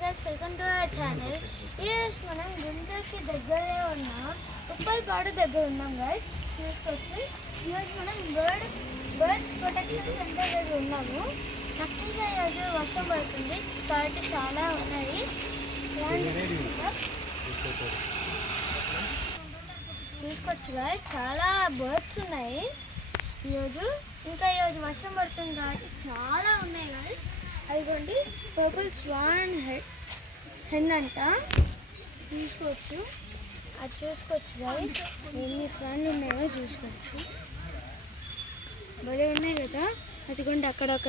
Guys welcome to our channel. ఈరోజు మనం గుంటూరుకి దగ్గరలో ఉన్న ఉప్పల్పాడు దగ్గర ఉన్నాం గైస్. చూసుకోవచ్చు. ఈరోజు మనం బర్డ్స్ ప్రొటెక్షన్ సెంటర్ దగ్గర ఉన్నాము. నక్కిగా ఈరోజు వర్షం పడుతుంది కాబట్టి చాలా ఉన్నాయి. చూసుకోవచ్చు గైస్, చాలా బర్డ్స్ ఉన్నాయి ఈరోజు. ఇంకా ఈరోజు వర్షం పడుతుంది కాబట్టి చాలా ఉన్నాయి గైస్. అదిగోండి పర్పుల్ స్వాన్ హెన్ అంట. చూసుకోవచ్చు, అది చూసుకోవచ్చు గైస్, ఎన్ని స్వాన్లు ఉన్నాయో చూసుకోవచ్చు. భలే ఉన్నాయి కదా. అదిగోండి అక్కడ ఒక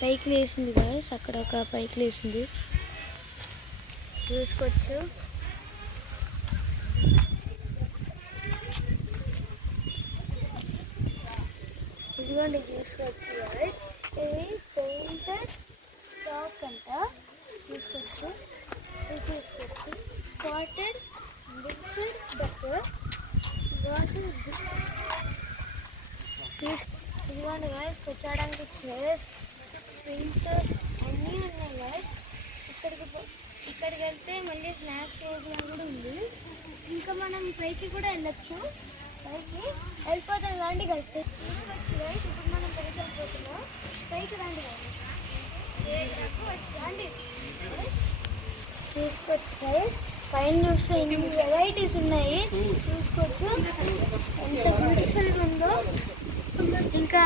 పైకి లేసింది గైస్, అక్కడ ఒక పైకి లేసింది చూసుకోవచ్చు. ఇదిగోండి చూసుకోవచ్చు గైస్, ఇది పెయింటెడ్ స్టాక్ అంట. చూసుకోవచ్చు, ఇది చూసుకోవచ్చు. స్పాటెడ్ బిస్కెట్ డక్కర్ ఇదిగోండి గైస్, కూర్చోడానికి చైర్స్, స్వింగ్స్ అన్నీ ఉన్నాయి గైస్. ఇక్కడికి వెళ్తే మళ్ళీ స్నాక్స్ ఏరియా కూడా ఉంది. ఇంకా మనం పైకి కూడా వెళ్ళొచ్చు. పైకి వెళ్ళిపోతాం రండి గైస్. చూసుకోవచ్చు గైస్, ఇప్పుడు మనం పైకి వెళ్ళిపోతున్నాం. పైకి రండి గైస్, రండి. చూసుకోవచ్చు గైస్, పైన చూస్తే ఎన్ని వెరైటీస్ ఉన్నాయి చూసుకోవచ్చు. ఎంత బ్యూటిఫుల్గా ఉందో. ఇంకా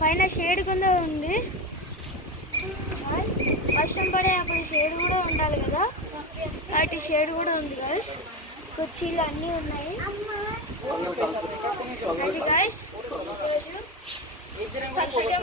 పైన షేడ్ కూడా ఉంది. వర్షం పడే అప్పుడు షేడ్ కూడా ఉండాలి కదా, వాటి షేడ్ కూడా ఉంది గైస్. కుర్చీలు అన్నీ ఉన్నాయి. అది గైస్ వర్షం